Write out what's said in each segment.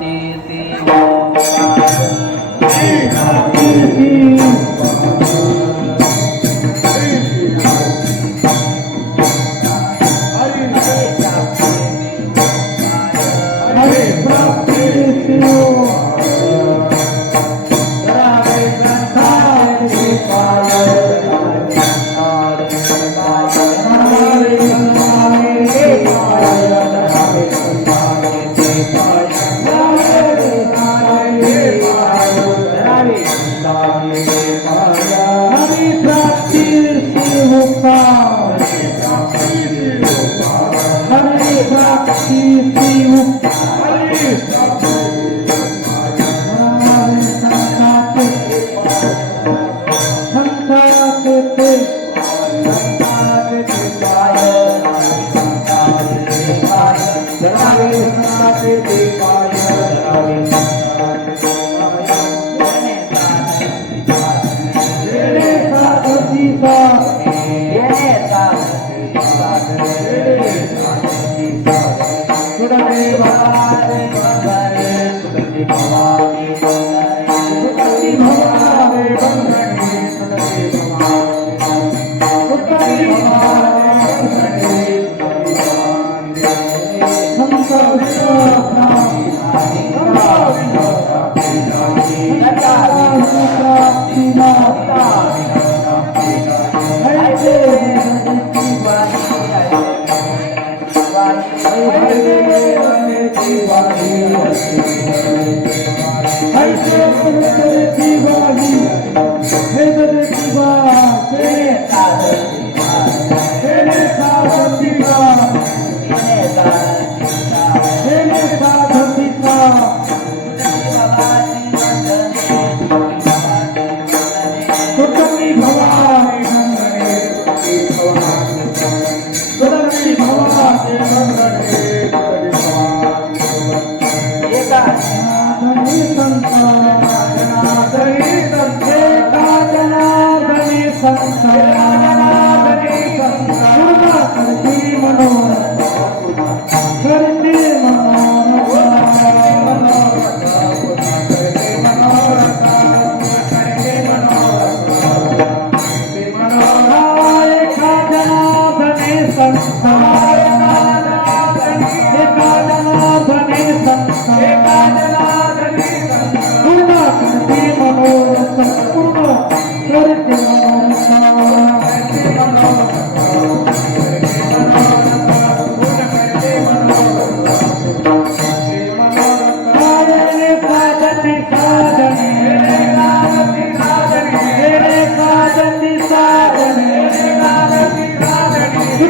प्राप्ती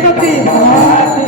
Kita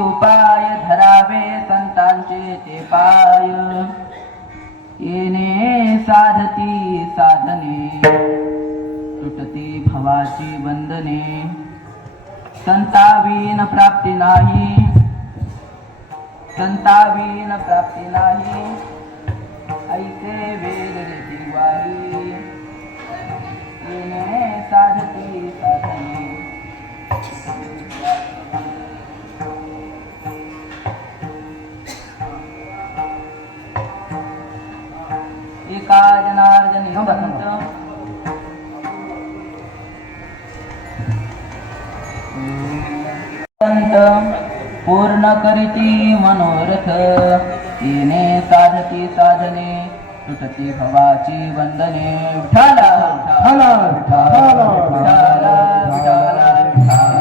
उपाय धरावे संतांचे ते पाय येणे साधती साधने तुटती भवाची बंधने संतावीन प्राप्ती नाही संतावीन प्राप्ती नाही ऐसे वेद रीती वाही येणे साधती साधने एका जनार्दनी संत पूर्ण करीती मनोरथ येणे साधती साधने तुटती भवाची बंधने विठाला विठाला विठाला विठाला विठाला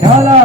Hello.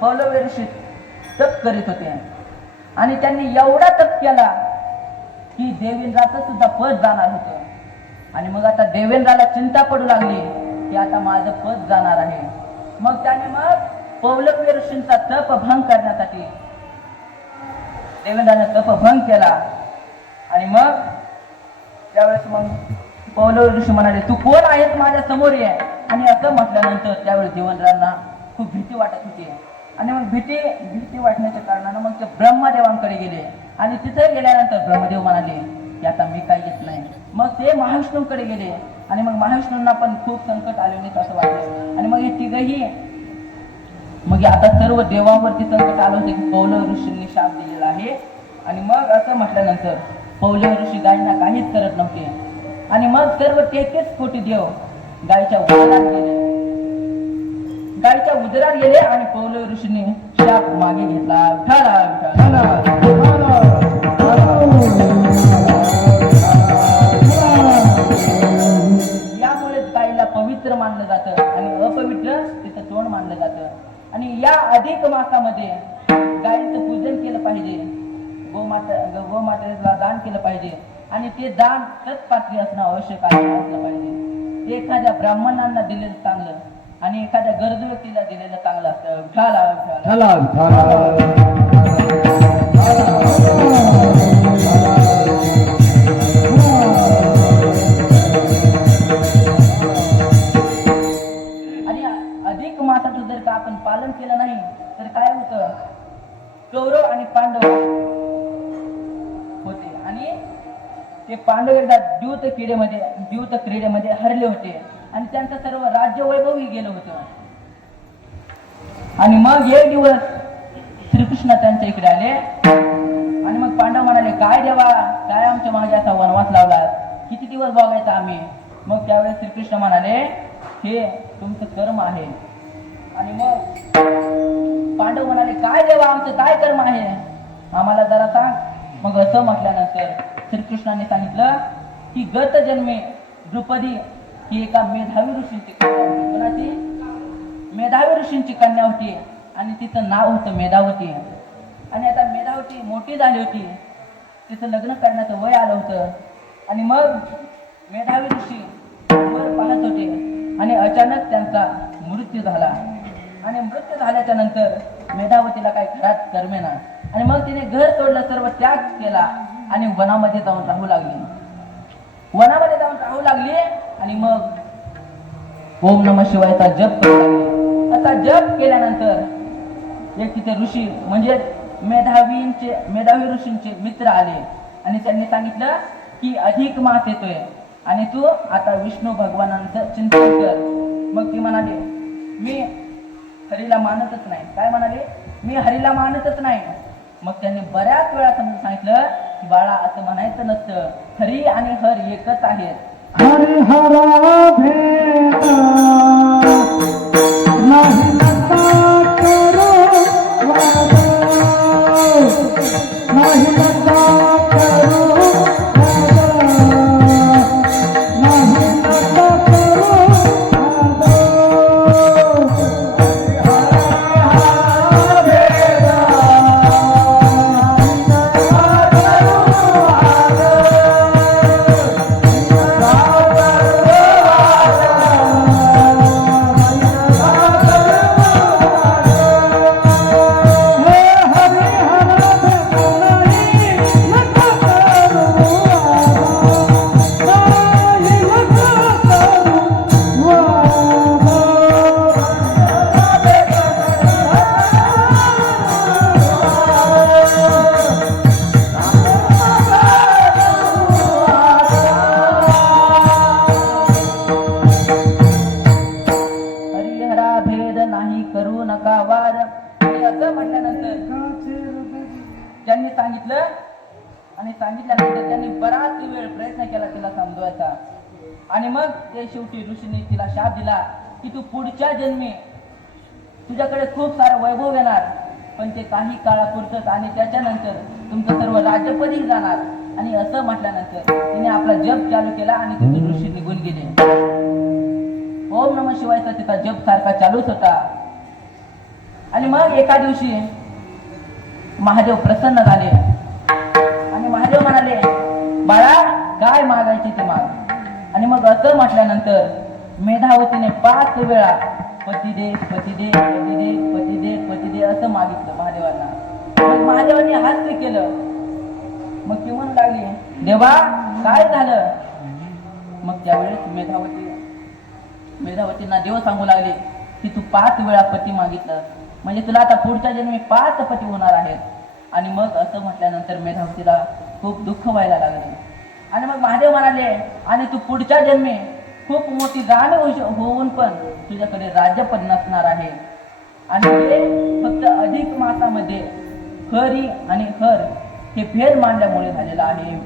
पौलव ऋषी तप करीत होते आणि त्यांनी एवढा तप केला की देवेंद्राचं सुद्धा पद जाणार होतं. आणि मग आता देवेंद्राला चिंता पडू लागली की आता माझं पद जाणार आहे. मग त्याने मग पौलव ऋषींचा तप भंग करण्यासाठी देवेंद्राने तप भंग केला. आणि मग त्यावेळेस मग पौलव ऋषी म्हणाले, तू कोण आहेस, माझ्या समोर ये. आणि असं म्हटल्यानंतर त्यावेळेस देवेंद्रांना खूप भीती वाटत होती. आणि मग भीती वाटण्याच्या कारणानं मग ते ब्रह्मदेवांकडे गेले. आणि तिथे गेल्यानंतर ब्रह्मदेव म्हणाले की आता मी काही येत नाही. मग ते महाविष्णूंकडे गेले आणि मग महाविष्णूंना पण खूप संकट आले नाही असं वाटलं. आणि मग हे तिघही मग आता सर्व देवांवरती संकट आलं होतं की पौलव ऋषींनी शाप दिलेला आहे. आणि मग असं म्हटल्यानंतर पौलव ऋषी गायींना काहीच करत नव्हते. आणि मग सर्व 33 कोटी देव गायीच्या उदरात गेले आणि पौलव ऋषींनी शाप मागे घेतला. यामुळे गायीला पवित्र मानलं जातं आणि अपवित्र तिचं तोंड मानलं जातं. आणि या अधिक मासामध्ये गायीचं पूजन केलं पाहिजे, गोमातेला दान केलं पाहिजे. आणि ते दान सत्पात्री असणं आवश्यक असलं पाहिजे. ते एखाद्या ब्राह्मणांना दिलेलं चांगलं आणि एखाद्या गरजू व्यक्तीला दिलेलं चांगलं असतं. आणि अधिक मासाचं जर का आपण पालन केलं नाही तर काय होतं, कौरव आणि पांडव होते आणि ते पांडव एकदा द्यूत क्रीडेमध्ये हरले होते आणि त्यांचं सर्व राज्य वैभवही गेलं होतं. आणि मग एक दिवस श्रीकृष्ण त्यांच्या इकडे आले आणि मग पांडव म्हणाले, काय देवा, काय आमच्या मागे असा वनवास लावलात, किती दिवस बघायचा आम्ही. मग त्यावेळेस श्रीकृष्ण म्हणाले, हे तुमचं कर्म आहे. आणि मग पांडव म्हणाले, काय देवा, आमचं काय कर्म आहे, आम्हाला जरा सांग. मग असं म्हटल्यानंतर श्रीकृष्णाने सांगितलं की गत जन्मे द्रौपदी ही एका मेधावी ऋषींची कन्या होती आणि तिचं नाव होतं मेधावती. आणि आता मेधावती मोठी झाली होती, तिचं लग्न करण्याचं वय आलं होतं. आणि मग मेधावी ऋषी वर पाहत होते आणि अचानक त्यांचा मृत्यू झाला. आणि मृत्यू झाल्याच्या नंतर मेधावतीला काही घरात करमेना आणि मग तिने घर सोडलं, सर्व त्याग केला आणि वनामध्ये जाऊन राहू लागली. आणि मग ओम नमः शिवायचा जप करू लागली. असा जप केल्यानंतर एक तिथे ऋषी म्हणजे मेधावी ऋषींचे मित्र आले आणि त्यांनी सांगितलं की अधिक मास येतोय आणि तू आता विष्णू भगवानांचं चिंतन कर. मग ती म्हणाली, मी हरीला मानतच नाही. काय म्हणाले, मी हरीला मानतच नाही. मग त्यांनी बऱ्याच वेळा समजून सांगितलं की बाळा, असं म्हणायचं नसतं, हरी आणि हर एकच आहेत. हरी हरा भेद नाही नका करो वाद, नाही नका करो वाद, नाही नका करो वाद. हरी हरा भेद नाही नका करो वाद. समजवायचा. आणि मग ते शेवटी ऋषीने तिला शाप दिला की तू पुढच्या जन्मी तुझ्याकडे खूप सारं वैभव येणार, पण ते काही काळापुरतच आणि त्याच्यानंतर तुमचं सर्व राज्यपदी जाणार. आणि असं म्हटल्यानंतर तिने आपला जप चालू केला आणि तिथून ऋषी निघून गेले. ओम नमः शिवायचा तिचा जप सारखा चालूच होता. आणि मग एका दिवशी महादेव प्रसन्न झाले आणि महादेव म्हणाले, बाळा काय मागायचे ते माग. आणि मग असं म्हटल्यानंतर मेधावतीने 5 वेळा पती दे पती दे पती दे पती दे पती दे असं मागितलं महादेवांना. मग महादेवांनी हास्य केलं. मग ती म्हणू लागली, देवा काय झालं. मग त्यावेळेस मेधावतींना देव सांगू लागले की तू 5 वेळा पती मागितलं, म्हणजे तुला आता पुढच्या जन्मी 5 पती होणार आहेत. आणि मग असं म्हटल्यानंतर मेधावतीला खूप दुःख व्हायला लागले. आणि मग महादेव म्हणाले, आणि तू पुढच्या जन्मी खूप मोठी राणी होऊन पण तुझ्याकडे राज्यपद नसणार आहे. आणि हे फक्त अधिक मासामध्ये हरी आणि हर हे भेद मांडल्यामुळे झालेलं आहे.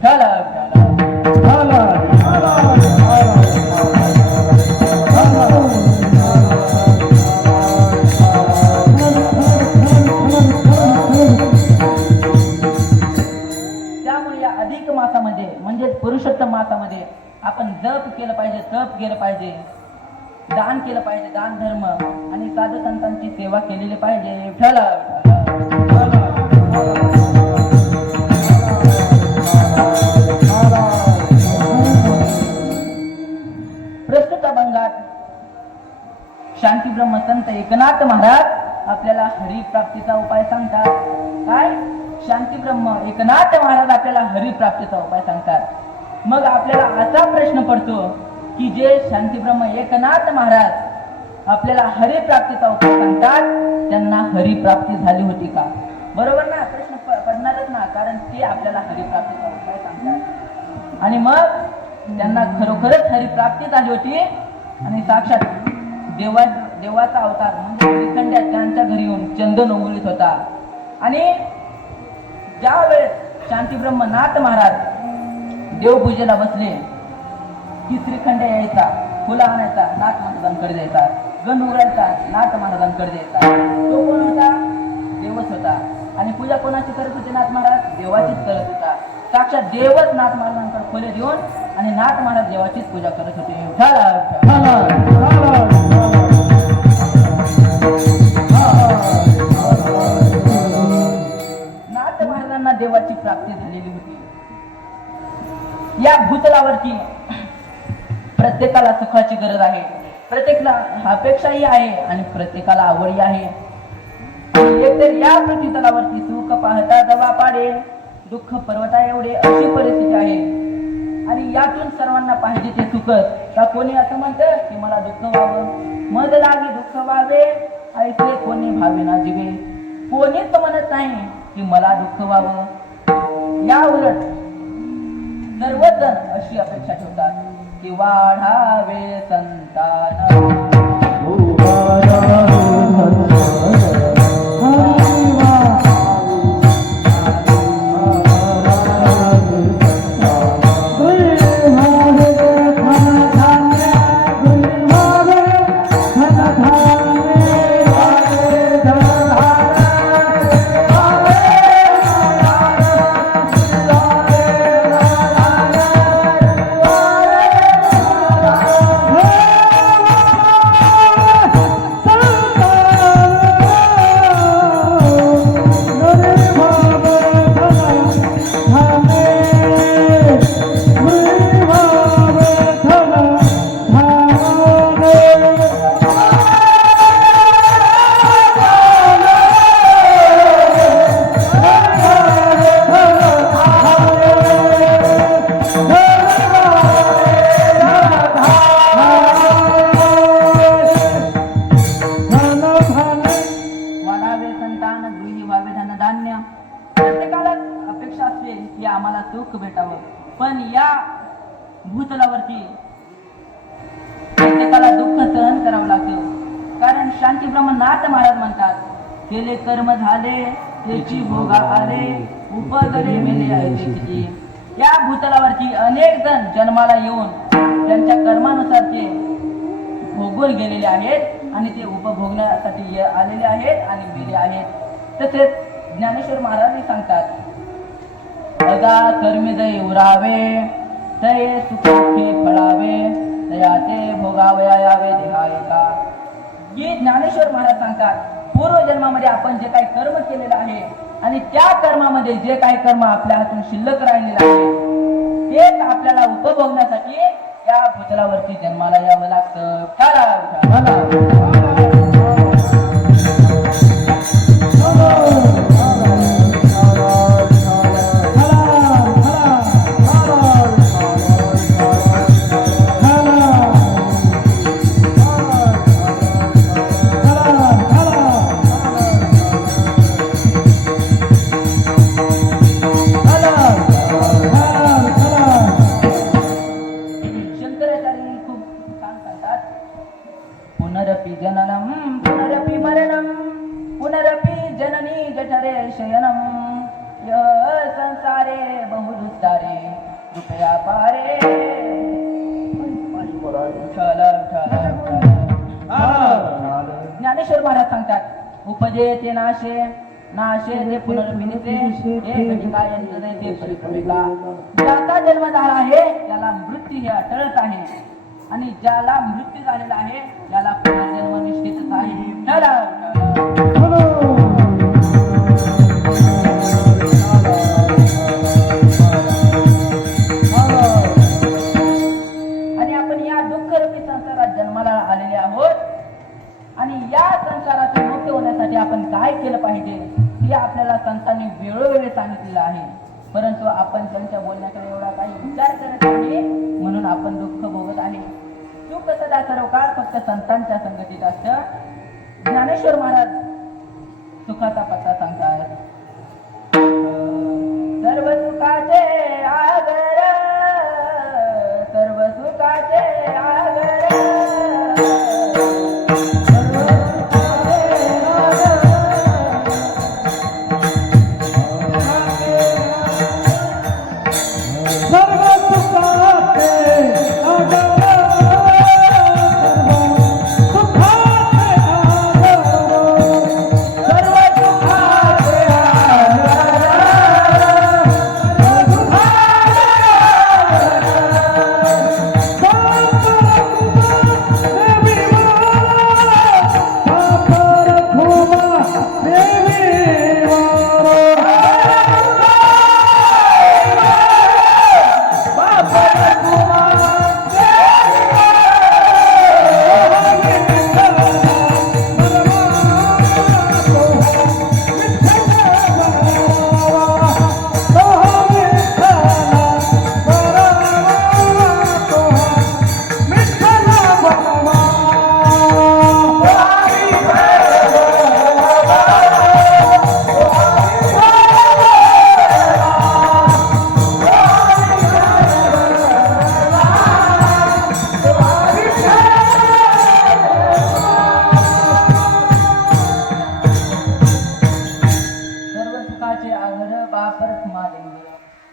त्यामुळे या अधिक मासामध्ये म्हणजे पुरुषोत्तम मासामध्ये आपण जप केलं पाहिजे, तप केलं पाहिजे, दान केलं पाहिजे, दान धर्म आणि साधू संतांची सेवा केलेली पाहिजे. प्रस्तुत अभंगात शांती ब्रह्म संत एकनाथ महाराज आपल्याला हरिप्राप्तीचा उपाय सांगतात. काय? शांती ब्रह्म एकनाथ महाराज आपल्याला हरिप्राप्तीचा उपाय सांगतात. मग आपल्याला असा प्रश्न पडतो की जे शांती ब्रह्म एकनाथ महाराज आपल्याला हरिप्राप्तीचा उपाय सांगतात त्यांना हरिप्राप्ती झाली होती का? बरोबर ना? प्रश्न पडणारच ना, कारण ते आपल्याला हरिप्राप्तीचा उपाय सांगतात. आणि मग त्यांना खरोखरच हरिप्राप्ती झाली होती आणि साक्षात देवाचा अवतार म्हणजे श्रीखंड्या त्यांच्या घरी येऊन चंदन उंगलीत होता. आणि ज्या वेळेस शांती ब्रह्मनाथ महाराज देवपूजेला बसले की श्रीखंड्या यायचा, फुला आणायचा, नाथ महाराजांकडे द्यायचा, गण उघडायचा, नाथ महाराजांकडे द्यायचा. तो कोण होता? देवच होता. आणि पूजा कोणाची करत होते नाथ महाराज? देवाचीच करत होता. साक्षात देवच नाथ महाराजांकडे फुले देऊन आणि नाथ महाराज देवाचीच पूजा करत होते. नाथ महाराजांना देवाची प्राप्ती झालेली होती. या भूतलावरती प्रत्येकाला सुखाची गरज आहे, प्रत्येकाला अपेक्षाही आहे आणि प्रत्येकाला आवडही आहे. एकतर या पृथ्वीतलावरती सुख पाहता दवा पाडे, दुःख पर्वता एवढे अशी परिस्थिती आहे. आणि यातून सर्वांना पाहिजे ते सुखच. का कोणी असं म्हणतं की मला दुःख व्हावं, मज लागे दुःख व्हावे, ऐसे कोणी भावे ना जीवे. कोणीच म्हणत नाही की मला दुःख व्हावं. या उलट सर्वच जण अशी अपेक्षा ठेवतात की वाढावे संतान. सुख भेटावं, पण या भूतलावरती प्रत्येकाला दुःख सहन करावं लागतं. कारण शांती ब्रह्मनाथ महाराज म्हणतात, केले कर्म झाले त्याची भोगा आले, उपजले मेले ऐशी. या भूतलावरती अनेक जण जन्माला येऊन त्यांच्या कर्मानुसार ते भोगून गेलेले आहेत आणि ते उपभोगण्यासाठी आलेले आहेत आणि मेले आहेत. तसेच ज्ञानेश्वर महाराज सांगतात, अगा कर्मी दय उरावे तये सुखे फळावे तया ते भोगावया यावे देहायका. ही ज्ञानेश्वर महाराज सांगतात, पूर्वजन्मामध्ये आपण जे काही कर्म केलेलं आहे आणि त्या कर्मामध्ये जे काही कर्म आपल्या हातून शिल्लक राहिलेलं आहे तेच आपल्याला उपभोगण्यासाठी या भूतलावरती जन्माला यावं लागतं. शंकराचार्य खूप छान सांगतात, पुनरपि जननम पुनरपि मरणम पुनरपि जननी जठरे शयनम य संसारे बहुदुस्तारे कृपया पारे. ज्ञानेश्वर महाराज सांगतात, उपजे ते नाशे नाशे ते पुनर्विनिते हे घटिका यंत्र ते परिक्रमिका. ज्याचा जन्म झाला आहे त्याला मृत्यू हे अटळच आहे आणि ज्याला मृत्यू झालेला आहे त्याला पुनर्जन्म निश्चितच आहे. आणि आपण या दुःखरूपी संसारात जन्माला आलेले आहोत आणि या संसारातून मुक्त होण्यासाठी आपण काय केलं पाहिजे हे आपल्याला संतांनी वेळोवेळी सांगितलेलं आहे. परंतु आपण त्यांच्या बोलण्याकडे एवढा काही विचार करत नाही म्हणून आपण दुःख भोगत आहे. सुख सदा सर्व काळ फक्त संतांच्या संगतीत असतं. ज्ञानेश्वर महाराज सुखाचा पत्ता सांगतात, सर्व सुखाचे आगर सर्व सुखाचे आगर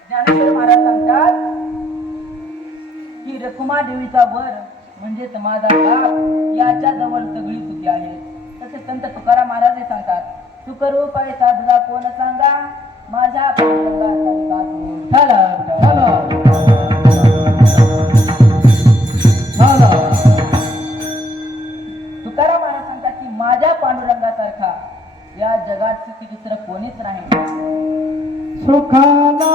ज्ञानेश्वर महाराज सांगतात की रखुमादेवीचा वर म्हणजेच माझा बाप याच्या जवळ सगळी सुखी आहे. तसे संत तुकाराम महाराज सांगतात, सुखरूप आहे साधूला कोण सांगा माझ्या तुकाराम महाराज सांगतात की माझ्या पांडुरंगासारखा या जगात सुखी दुसरं कोणीच नाही. सुखाला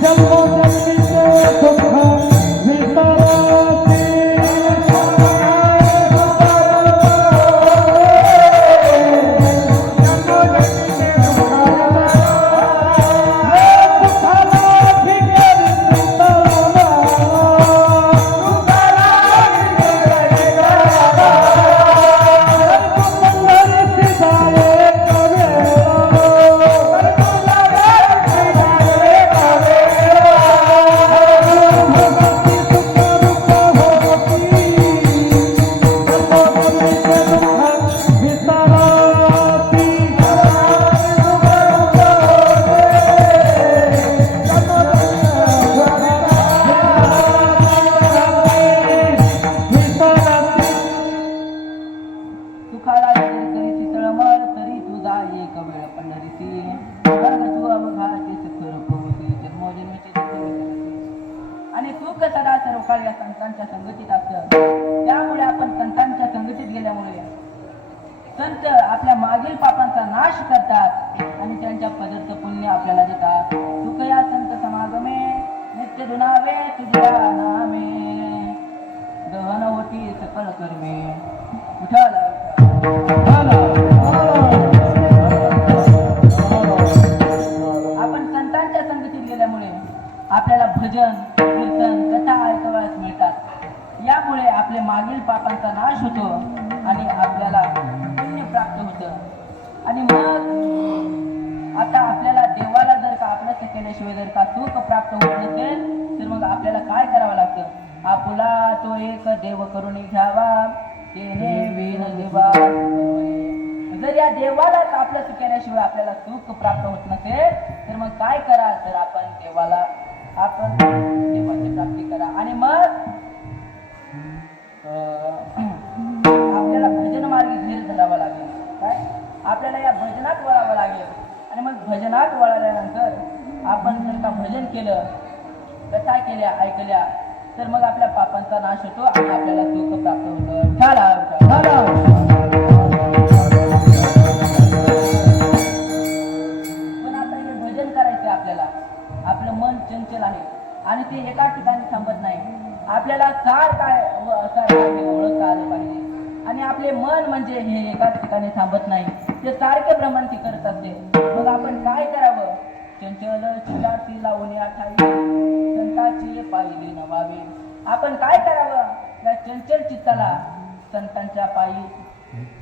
जन्म आपल्या मागील पापांचा नाश करतात आणि त्यांच्या पदर्थ पुण्य आपल्याला देतात. सुखया संत समागमे नित्य दुनावे तुझ्या नामे गहन होती सकल कर्मे विठ्ठल. आपण संतांच्या संगतीत गेल्यामुळे आपल्याला भजन कीर्तन कथा ऐकावयास मिळतात. यामुळे आपले मागील पापांचा नाश होतो आणि आपल्याला पुण्य प्राप्त होतं. आणि मग आता आपल्याला देवाला जर का आपलं केल्याशिवाय जर का सुख प्राप्त होत नसेल तर मग आपल्याला काय करावं लागतं? आपुला तो एक देव करून घ्यावा तेने विन देवा. जर या देवालाच आपलं केल्याशिवाय आपल्याला सुख प्राप्त होत नसेल तर मग काय करा? तर आपण देवाची प्राप्ती करा आणि मग आपल्याला भजन मार्गी धीर धरावा लागेल. काय आपल्याला या भजनात वळावं लागेल आणि मग भजनात वळाल्यानंतर आपण जर का भजन केलं कथा केल्या ऐकल्या तर मग आपल्या पापांचा नाश होतो आणि आपल्याला सुख प्राप्त होतं. पण आता हे भजन करायचं आपल्याला. आपलं मन चंचल आहे आणि ते एका ठिकाणी थांबत नाही. आपल्याला सारखं ओळखता आलं पाहिजे आणि आपले मन म्हणजे हे एकाच ठिकाणी थांबत नाही, ते सारखे भ्रमंती करत असते. मग आपण काय करावं? चंचल चिलाती लावून ठाई संतांची पायली नवावे. आपण काय करावं? या चंचल चित्ताला संतांच्या पायी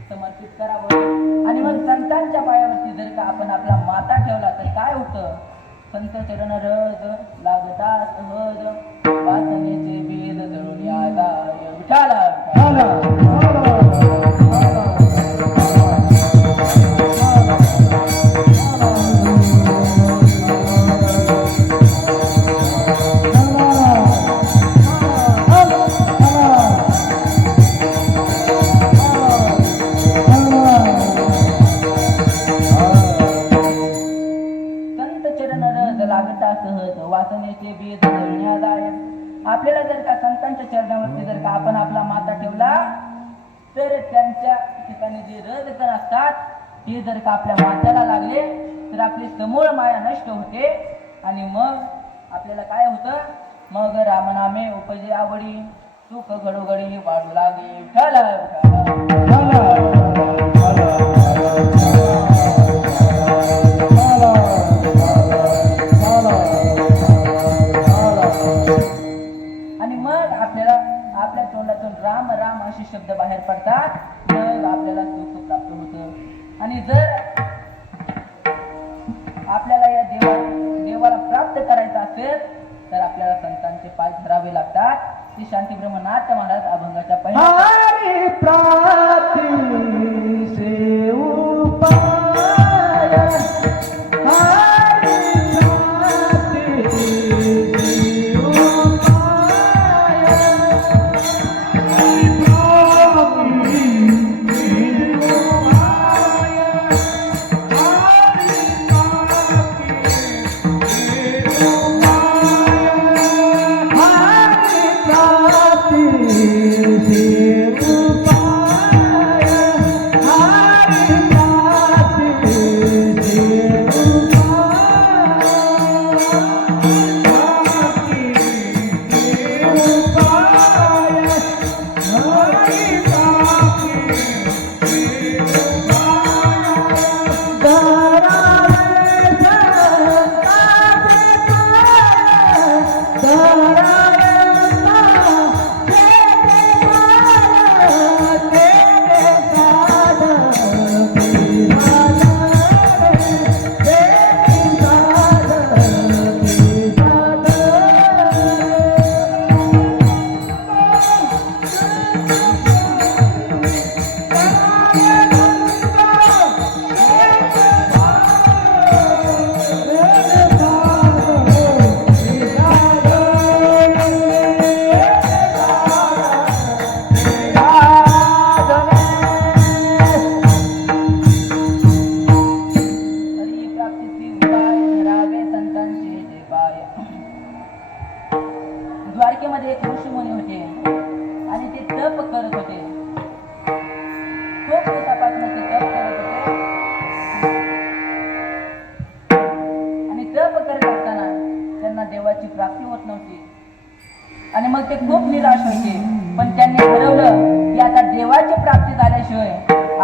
समर्पित करावं आणि मग संतांच्या पायावरती जर का आपण आपला माता ठेवला तर काय होतं? संत चरण रज लागता सहज वासनेचे वेद जळून यादाय विठाला. वासनेचे बीज जळण्यादायक. आपल्याला जर का संतांच्या चरणावरती जर का आपण आपला माता ठेवला तर त्यांच्या ठिकाणी जे रजकण असतात ते जर का आपल्या माथ्याला लागले तर आपली समूळ माया नष्ट होते आणि मग आपल्याला काय होतं? मग रामनामे उपजे आवडी सुख घडोघडी वाढू लागे. आपल्या तोंडातून राम राम असे शब्द बाहेर पडतात मग आपल्याला सुख प्राप्त होतं. आणि जर आपल्याला या देवाला प्राप्त करायचं असेल तर आपल्याला संतांचे पाय धरावे लागतात. श्री शांती ब्रह्मनाथ महाराज अभंगाच्या पहिल्या प्राप्ती Bye. ते खूप निराश होते. पण त्यांनी ठरवलं की आता देवाची प्राप्ती झाल्याशिवाय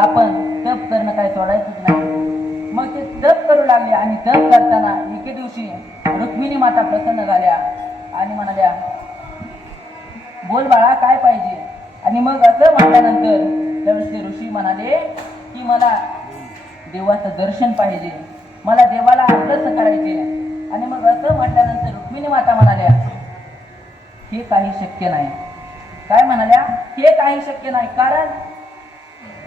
आपण तप करणं काय सोडायचंच नाही. मग ते तप करू लागले आणि तप करताना एके दिवशी रुक्मिणी माता प्रसन्न झाल्या आणि म्हणाल्या, बोल बाळा काय पाहिजे. आणि मग असं म्हटल्यानंतर त्यावेळेस ते ऋषी म्हणाले की मला देवाचं दर्शन पाहिजे, मला देवाला आग्रह करायचे. आणि मग असं म्हटल्यानंतर रुक्मिणी माता म्हणाल्या, हे काही शक्य नाही. काय म्हणाल्या? हे काही शक्य नाही. कारण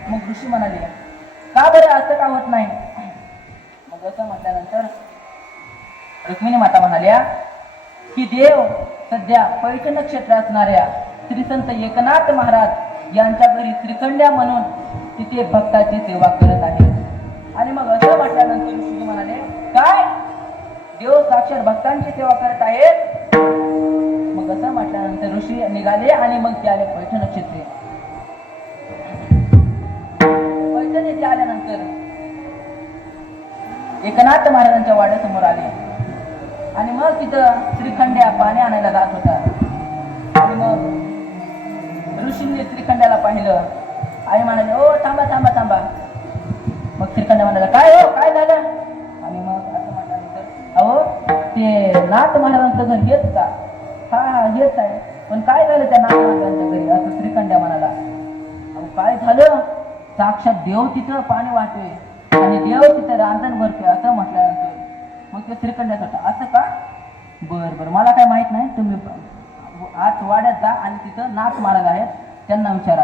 मग ऋषी म्हणाले, का बरं असं का होत नाही. मग असं म्हटल्यानंतर रुक्मिणी माता म्हणाल्या की देव सध्या पैठ नक्षत्र असणाऱ्या श्री संत एकनाथ महाराज यांच्या घरी श्रीखंड्या म्हणून तिथे भक्ताची सेवा करत आहे. आणि मग असं म्हटल्यानंतर ऋषी म्हणाले, काय देव साक्षात भक्तांची सेवा करत आहेत. मग असं म्हटल्यानंतर ऋषी निघाले आणि मग ते आले पैठ नक्षत्रे. पैठण येथे आल्यानंतर एकनाथ महाराजांच्या वाड्यासमोर आले आणि मग तिथं श्रीखंड्या पाणी आणायला जात होता. आणि मग ऋषींनी श्रीखंड्याला पाहिलं आणि म्हणाले, ओ थांबा थांबा थांबा. मग श्रीखंड्या म्हणाला, काय हो काय झालं. आणि मग असं म्हटल्यानंतर, अहो ते नाथ महाराजांचं घर हेच का. हा हा हेच आहे. पण काय झालं त्या नाथ महाराजांच्या घरी. असं श्रीखंड्या म्हणाला. अहो काय झालं, साक्षात देव तिथं पाणी वाहतोय आणि देव तिथं रांजण भरतोय. असं म्हटल्यानंतर मग ते श्रीखंड्यात होता, असं का. बर बर मला काय माहित नाही, तुम्ही आज वाड्यात जा आणि तिथं नाथ महाराज आहेत त्यांना विचारा.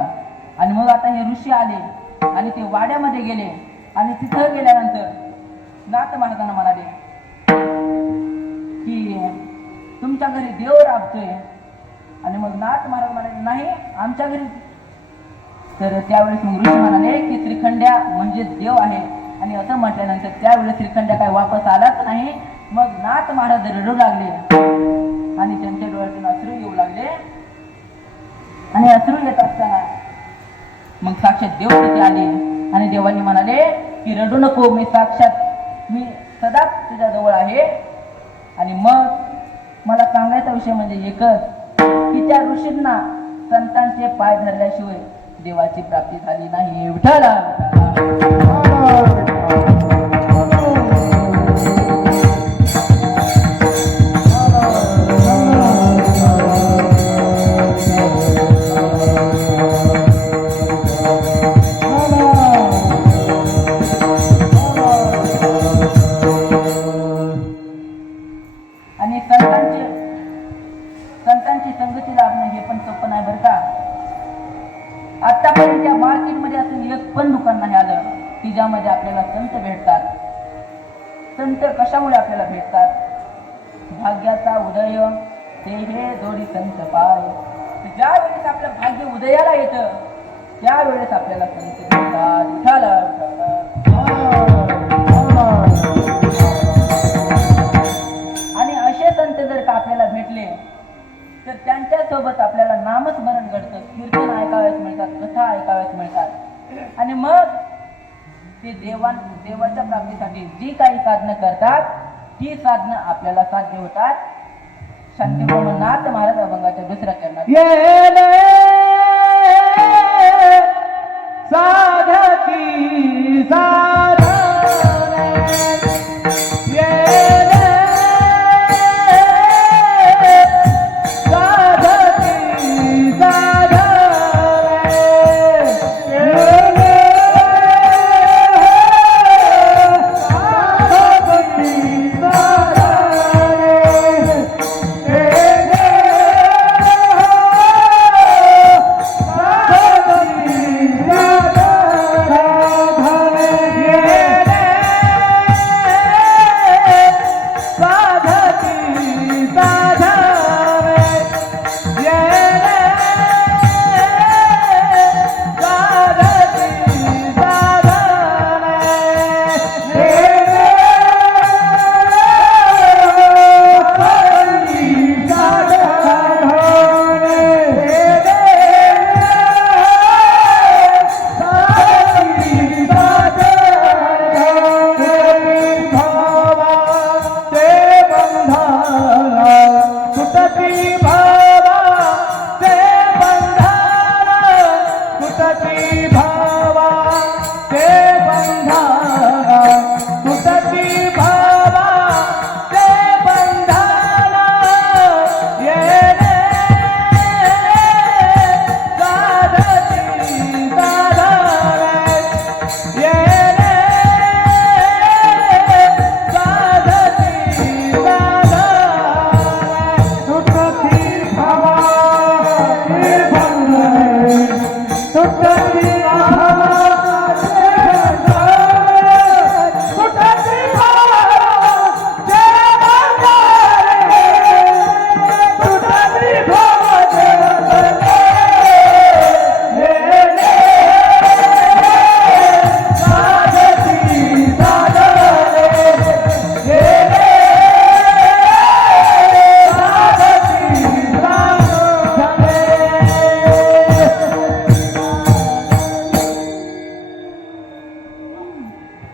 आणि मग आता हे ऋषी आले आणि ते वाड्यामध्ये गेले आणि तिथं गेल्यानंतर नाथ महाराजांना म्हणाले की तुमच्या घरी देव राबतोय. आणि मग नाथ महाराज म्हणाले, नाही आमच्या घरी. तर त्यावेळेस मग ऋषी म्हणाले की श्रीखंड्या म्हणजे देव आहे. आणि असं म्हटल्यानंतर त्यावेळेस श्रीखंड्या काय वापस आलाच नाही. मग नाथ महाराज रडू लागले आणि त्यांच्या डोळ्यातून अश्रू येऊ लागले. आणि अश्रू येत असताना मग साक्षात देव तिथे आले आणि देवांनी म्हणाले की रडू नको, मी साक्षात मी सदा तुझ्या जवळ आहे. आणि मग मला सांगायचा विषय म्हणजे एकच की त्या ऋषींना संतांचे पाय धरल्याशिवाय देवाची प्राप्ती झाली नाही. विठ्ठला आणि संतांची संगती लाभणं हे पण सोपं नाही बरं का. आतापर्यंत त्या मार्केटमध्ये असं एक पण दुकान नाही आलं की ज्यामध्ये आपल्याला संत भेटतात. संत कशामुळे आपल्याला भेटतात. भाग्याचा उदय ते हे जोडी संत पाय. ज्या वेळेस आपलं भाग्य उदयाला येतं त्यावेळेस आपल्याला संत भेटतात. विठाला आणि असे संत जर का आपल्याला भेटले तर त्यांच्यासोबत आपल्याला नामस्मरण घडतं, कीर्तन ऐकाव्यास मिळतात, कथा ऐकाव्यास मिळतात. आणि मग ते देवाच्या प्राप्तीसाठी जी काही साधनं करतात ती साधनं आपल्याला साध्य होतात. शांतीब्रह्मनाथ महाराज अभंगाच्या दुसऱ्या चरणात साधकी साधने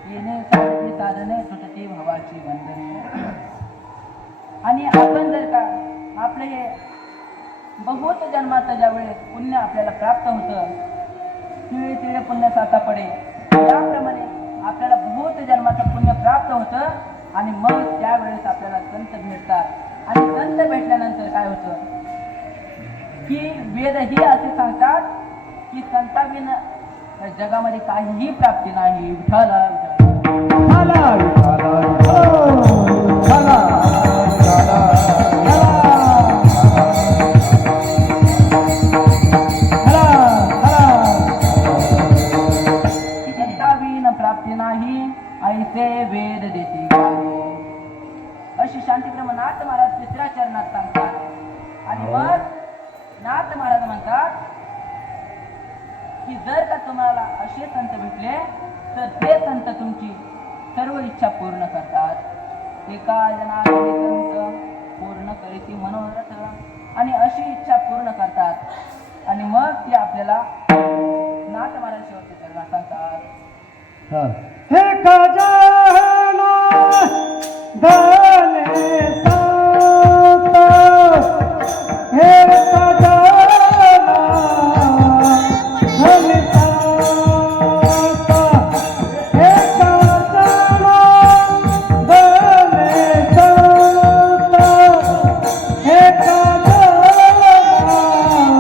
येणे साधने साधने तुटती भावाची बंधने. आणि आपण जर का आपलं हे बहुत जन्माचं ज्यावेळेस पुण्य आपल्याला प्राप्त होतं तिळे तिळे पुण्य साता पडे, त्याप्रमाणे आपल्याला बहुत जन्माचं पुण्य प्राप्त होतं. आणि मग त्यावेळेस आपल्याला संत भेटतात. आणि संत भेटल्यानंतर काय होतं की वेदही असे सांगतात की संताविना या जगामध्ये काहीही प्राप्ती नाही. विठ्ठला विठ्ठला संताविना प्राप्ती नाही ऐसे वेद देती गावी. अशी शांतिक्रम नाथ महाराज तिसऱ्या चरणात सांगतात. आणि मग नाथ महाराज म्हणतात की जर का तुम्हाला असे संत भेटले तर ते संत तुमची सर्व इच्छा पूर्ण करतात. एका जनाने संत पूर्ण करीती मनोरथ. आणि अशी इच्छा पूर्ण करतात. आणि मग ती आपल्याला नाथ महाराज शेवटच्या चरणात सांगतात. हे खजाना धने संत, हे खजाना धने संत, हे खजाना धने संत, हे खजाना धने संत,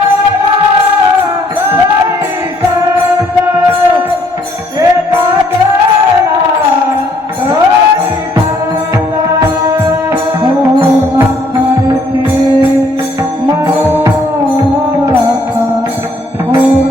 हे Oh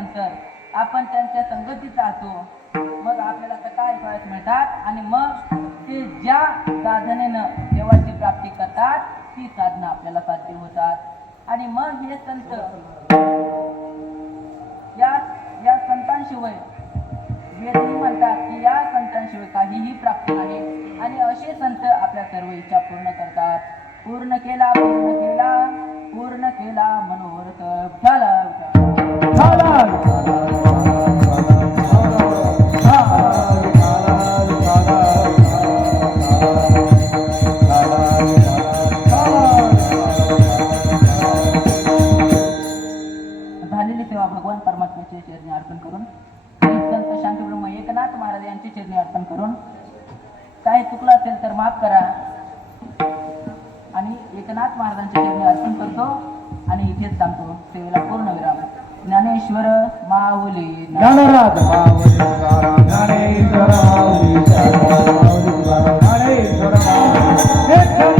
केल्यानंतर आपण त्यांच्या संगतीत राहतो, मग आपल्याला सकाळी फळात मिळतात आणि मग ते ज्या साधनेनं देवाची प्राप्ती करतात ती साधनं आपल्याला साध्य होतात. आणि मग हे संत या संतांशिवाय वेदही म्हणतात की या संतांशिवाय काहीही प्राप्ती नाही. आणि असे संत आपल्या सर्व इच्छा पूर्ण करतात. पूर्ण केला मनोरथ झाला. झालेली सेवा भगवान परमात्म्याचे चरणी अर्पण करून संत शांतीब्रह्म एकनाथ महाराज यांचे चरणी अर्पण करून काही चुकलं असेल तर माफ करा आणि एकनाथ महाराजांचे चरणी अर्पण करतो आणि इथेच थांबतो. सेवेला पूर्ण विराम. ज्ञानेश्वर माऊली ज्ञानराज माऊली ज्ञानेश्वर माऊली ज्ञानेश्वर एका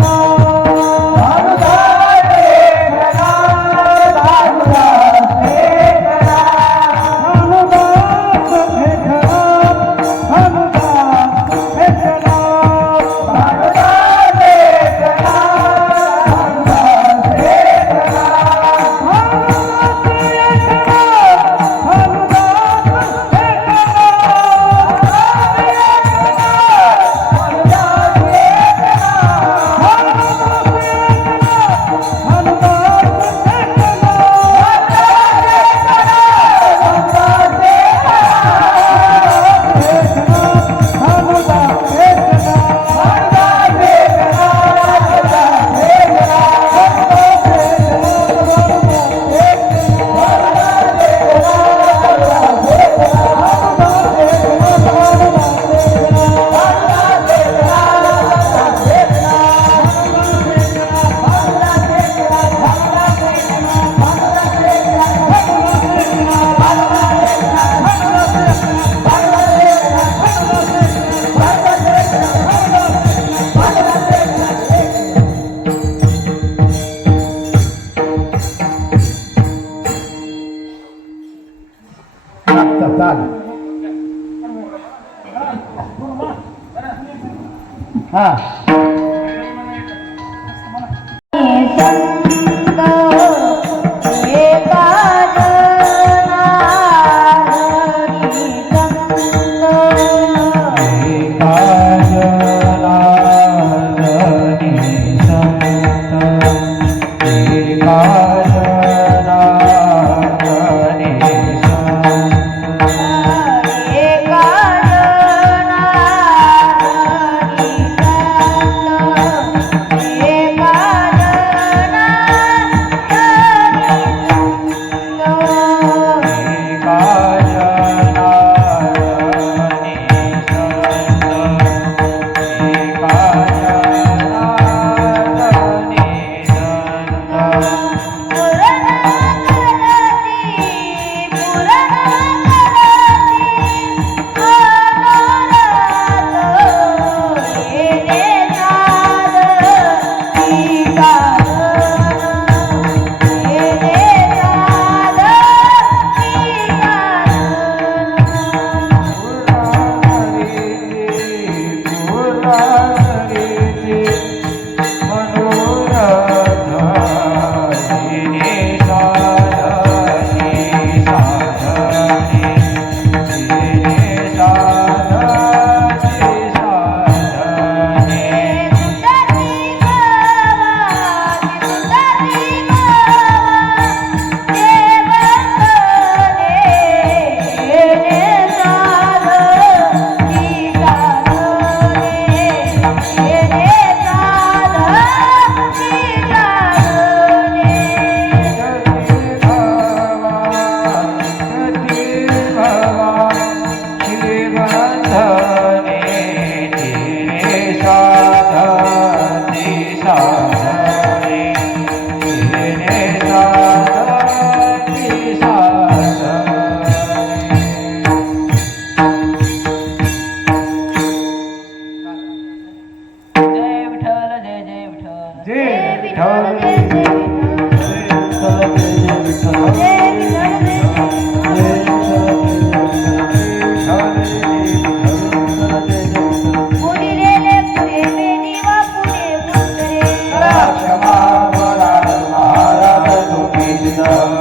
ईश्वरा